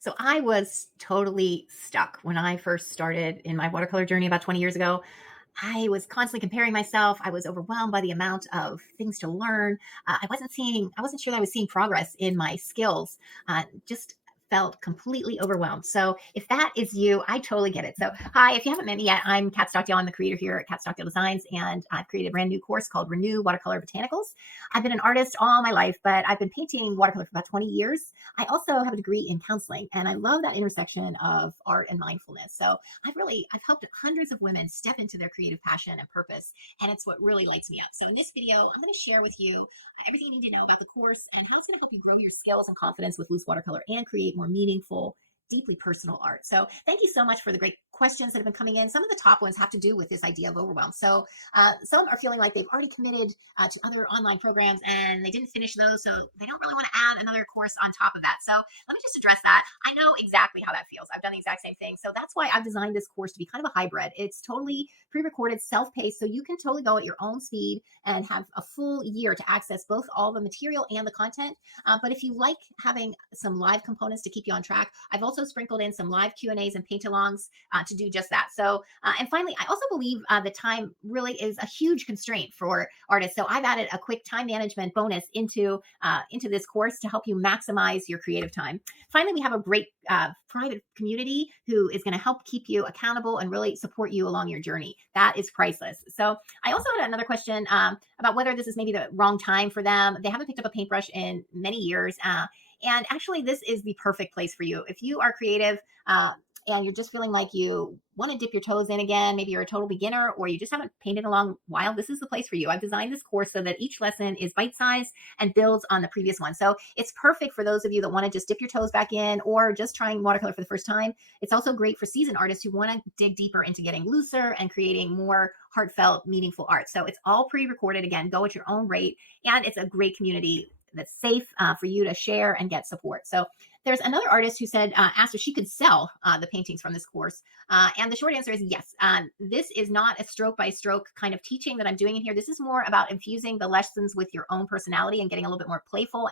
So I was totally stuck when I first started in my watercolor journey about 20 years ago. I was constantly comparing myself. I was overwhelmed by the amount of things to learn. I wasn't sure that I was seeing progress in my skills. Just felt completely overwhelmed. So if that is you, I totally get it. So hi, if you haven't met me yet, I'm Kat Stockdale. I'm the creator here at Kat Stockdale Designs, and I've created a brand new course called Renew Watercolor Botanicals. I've been an artist all my life, but I've been painting watercolor for about 20 years. I also have a degree in counseling, and I love that intersection of art and mindfulness. So I've helped hundreds of women step into their creative passion and purpose, and it's what really lights me up. So in this video, I'm going to share with you everything you need to know about the course and how it's going to help you grow your skills and confidence with loose watercolor and create more meaningful, deeply personal art. So thank you so much for the great questions that have been coming in. Some of the top ones have to do with this idea of overwhelm. So some are feeling like they've already committed to other online programs and they didn't finish those, so they don't really want to add another course on top of that. So let me just address that. I know exactly how that feels. I've done the exact same thing. So that's why I've designed this course to be kind of a hybrid. It's totally pre-recorded, self-paced, so you can totally go at your own speed and have a full year to access both all the material and the content. But if you like having some live components to keep you on track, I've also sprinkled in some live Q&As and paint-alongs to do just that. So, and finally, I also believe the time really is a huge constraint for artists. So I've added a quick time management bonus into this course to help you maximize your creative time. Finally, we have a great private community who is going to help keep you accountable and really support you along your journey. That is priceless. So I also had another question about whether this is maybe the wrong time for them. They haven't picked up a paintbrush in many years. And actually, this is the perfect place for you. If you are creative, and you're just feeling like you want to dip your toes in again, maybe you're a total beginner or you just haven't painted a long while, this is the place for you. I've designed this course so that each lesson is bite-sized and builds on the previous one. So it's perfect for those of you that want to just dip your toes back in or just trying watercolor for the first time. It's also great for seasoned artists who want to dig deeper into getting looser and creating more heartfelt, meaningful art. So it's all pre-recorded. Again, go at your own rate, and it's a great community that's safe for you to share and get support. So there's another artist who said, asked if she could sell the paintings from this course. And the short answer is yes. This is not a stroke by stroke kind of teaching that I'm doing in here. This is more about infusing the lessons with your own personality and getting a little bit more playful.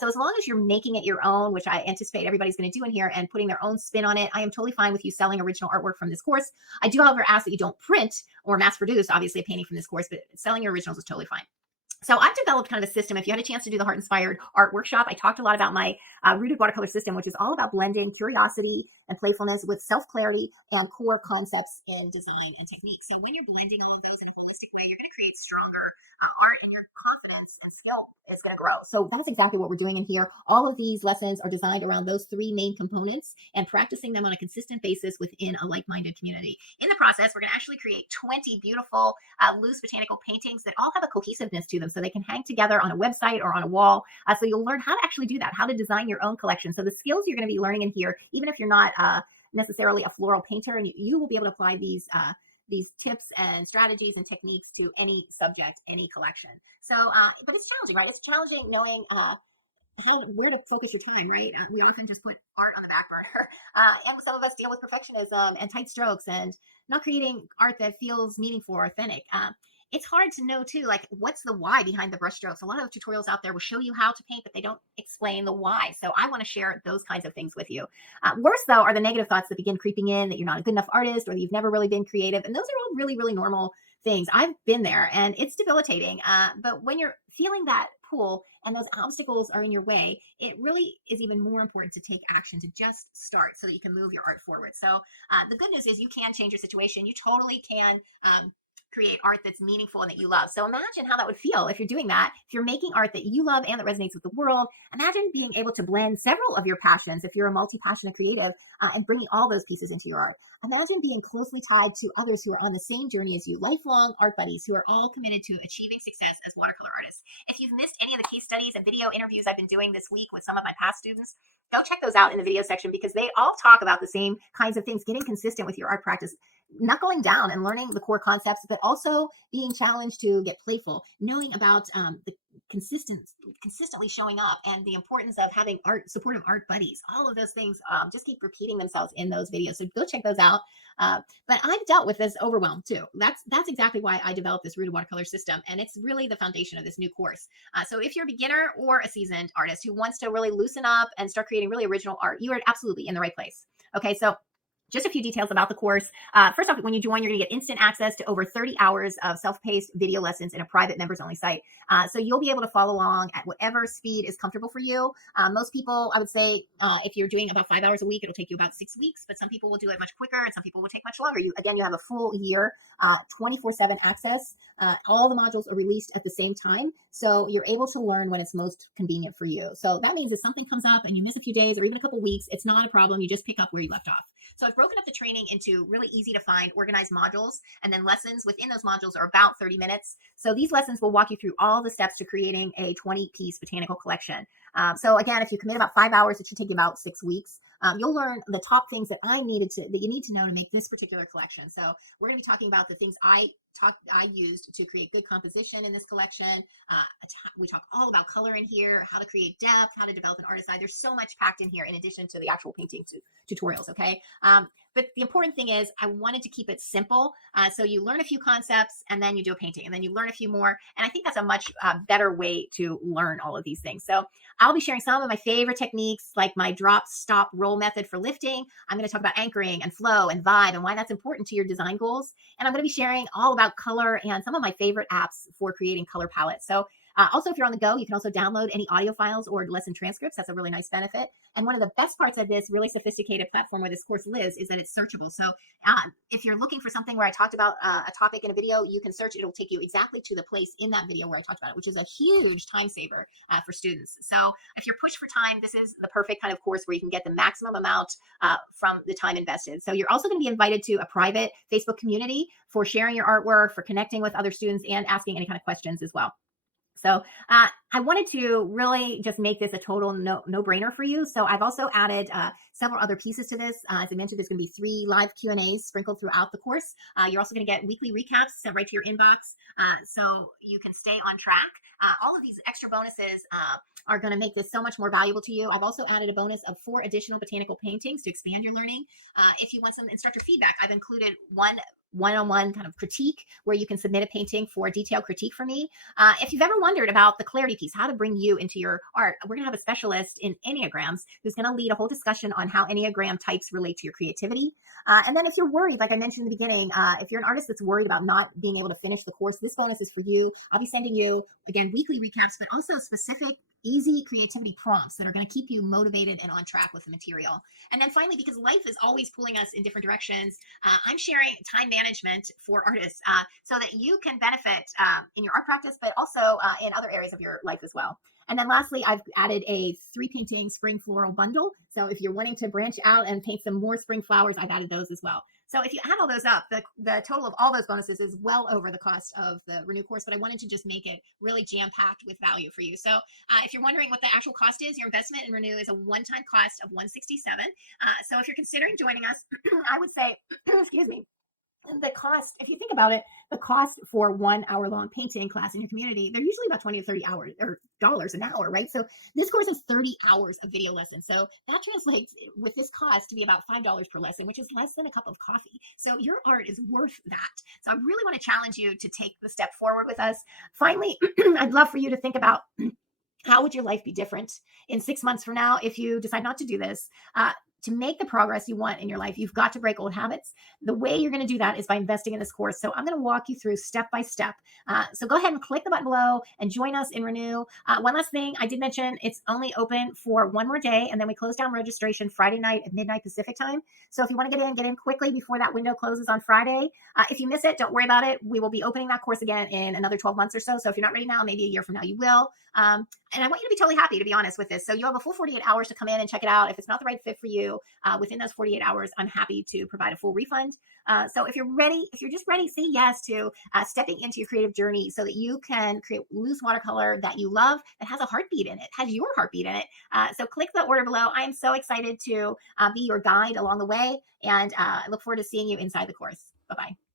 So as long as you're making it your own, which I anticipate everybody's going to do in here, and putting their own spin on it, I am totally fine with you selling original artwork from this course. I do, however, ask that you don't print or mass produce, obviously, a painting from this course, but selling your originals is totally fine. So I've developed kind of a system. If you had a chance to do the Heart Inspired Art Workshop, I talked a lot about my rooted watercolor system, which is all about blending curiosity and playfulness with self-clarity and core concepts in design and technique. So when you're blending all of those in a holistic way, you're going to create stronger art, and your confidence and skill is going to grow. So that's exactly what we're doing in here. All of these lessons are designed around those three main components and practicing them on a consistent basis within a like-minded community. In the process, we're going to actually create 20 beautiful loose botanical paintings that all have a cohesiveness to them, so they can hang together on a website or on a wall. So you'll learn how to actually do that, how to design your own collection. So the skills you're going to be learning in here, even if you're not necessarily a floral painter, and you will be able to apply these tips and strategies and techniques to any subject, any collection. So, but it's challenging, right? It's challenging knowing where to focus your time, right? We often just put art on the back burner. And some of us deal with perfectionism and tight strokes and not creating art that feels meaningful or authentic. It's hard to know too, like, what's the why behind the brush strokes. A lot of tutorials out there will show you how to paint, but they don't explain the why. So I want to share those kinds of things with you. Worse though are the negative thoughts that begin creeping in, that you're not a good enough artist or that you've never really been creative. And those are all really, really normal things. I've been there and it's debilitating. But when you're feeling that pull and those obstacles are in your way, it really is even more important to take action, to just start so that you can move your art forward. So the good news is you can change your situation. You totally can create art that's meaningful and that you love. So imagine how that would feel if you're doing that. If you're making art that you love and that resonates with the world, imagine being able to blend several of your passions if you're a multi-passionate creative, and bringing all those pieces into your art. Imagine being closely tied to others who are on the same journey as you, lifelong art buddies who are all committed to achieving success as watercolor artists. If you've missed any of the case studies and video interviews I've been doing this week with some of my past students, go check those out in the video section, because they all talk about the same kinds of things: getting consistent with your art practice, knuckling down and learning the core concepts, but also being challenged to get playful, knowing about the consistently showing up, and the importance of having supportive art buddies. All of those things just keep repeating themselves in those videos. So go check those out. But I've dealt with this overwhelm too. That's exactly why I developed this rooted watercolor system, and it's really the foundation of this new course. So if you're a beginner or a seasoned artist who wants to really loosen up and start creating really original art, you are absolutely in the right place. Okay, so just a few details about the course. First off, when you join, you're going to get instant access to over 30 hours of self-paced video lessons in a private members-only site. So you'll be able to follow along at whatever speed is comfortable for you. Most people, I would say, if you're doing about 5 hours a week, it'll take you about 6 weeks, but some people will do it much quicker and some people will take much longer. You have a full year, 24/7 access. All the modules are released at the same time, so you're able to learn when it's most convenient for you. So that means if something comes up and you miss a few days or even a couple weeks, it's not a problem. You just pick up where you left off. So I've broken up the training into really easy to find, organized modules, and then lessons within those modules are about 30 minutes. So these lessons will walk you through all the steps to creating a 20-piece botanical collection. So again, if you commit about 5 hours, it should take you about 6 weeks. You'll learn the top things that you need to know to make this particular collection. So we're going to be talking about the things I used to create good composition in this collection. We talk all about color in here, how to create depth, how to develop an artist's eye. There's so much packed in here in addition to the actual painting tutorials, okay? But the important thing is I wanted to keep it simple. So you learn a few concepts and then you do a painting and then you learn a few more. And I think that's a much better way to learn all of these things. So I'll be sharing some of my favorite techniques, like my drop, stop, roll method for lifting. I'm going to talk about anchoring and flow and vibe and why that's important to your design goals. And I'm going to be sharing all about color and some of my favorite apps for creating color palettes. So also, if you're on the go, you can also download any audio files or lesson transcripts. That's a really nice benefit. And one of the best parts of this really sophisticated platform where this course lives is that it's searchable. So if you're looking for something where I talked about a topic in a video, you can search. It'll take you exactly to the place in that video where I talked about it, which is a huge time saver for students. So if you're pushed for time, this is the perfect kind of course where you can get the maximum amount from the time invested. So you're also going to be invited to a private Facebook community for sharing your artwork, for connecting with other students, and asking any kind of questions as well. So I wanted to really just make this a total no-brainer for you. So I've also added several other pieces to this. As I mentioned, there's going to be 3 live Q&As sprinkled throughout the course. You're also going to get weekly recaps sent right to your inbox so you can stay on track. All of these extra bonuses are going to make this so much more valuable to you. I've also added a bonus of 4 additional botanical paintings to expand your learning. If you want some instructor feedback, I've included one-on-one kind of critique where you can submit a painting for a detailed critique from me. If you've ever wondered about the clarity piece, how to bring you into your art, we're going to have a specialist in Enneagrams who's going to lead a whole discussion on how Enneagram types relate to your creativity. And then if you're worried, like I mentioned in the beginning, if you're an artist that's worried about not being able to finish the course, this bonus is for you. I'll be sending you, again, weekly recaps, but also specific easy creativity prompts that are going to keep you motivated and on track with the material. And then finally, because life is always pulling us in different directions, I'm sharing time management for artists so that you can benefit in your art practice, but also in other areas of your life as well. And then lastly, I've added a 3-painting spring floral bundle. So if you're wanting to branch out and paint some more spring flowers, I've added those as well. So if you add all those up, the total of all those bonuses is well over the cost of the Renew course, but I wanted to just make it really jam-packed with value for you. So if you're wondering what the actual cost is, your investment in Renew is a one-time cost of $167. So if you're considering joining us, I would say, excuse me, the cost, if you think about it, the cost for 1 hour-long painting class in your community, they're usually about 20 to 30 hours or dollars an hour, right? So this course is 30 hours of video lessons. So that translates with this cost to be about $5 per lesson, which is less than a cup of coffee. So your art is worth that. So I really want to challenge you to take the step forward with us. Finally, I'd love for you to think about how would your life be different in 6 months from now if you decide not to do this? To make the progress you want in your life, you've got to break old habits. The way you're going to do that is by investing in this course. So I'm going to walk you through step by step. So go ahead and click the button below and join us in Renew. One last thing, I did mention it's only open for one more day, and then we close down registration Friday night at midnight Pacific time. So if you want to get in quickly before that window closes on Friday. If you miss it, don't worry about it. We will be opening that course again in another 12 months or so. So if you're not ready now, maybe a year from now you will. And I want you to be totally happy, to be honest, with this. So you have a full 48 hours to come in and check it out. If it's not the right fit for you, within those 48 hours, I'm happy to provide a full refund. So if you're ready, if you're just ready, say yes to stepping into your creative journey so that you can create loose watercolor that you love, that has a heartbeat in it, has your heartbeat in it. So click the order below. I am so excited to be your guide along the way, and I look forward to seeing you inside the course. Bye-bye.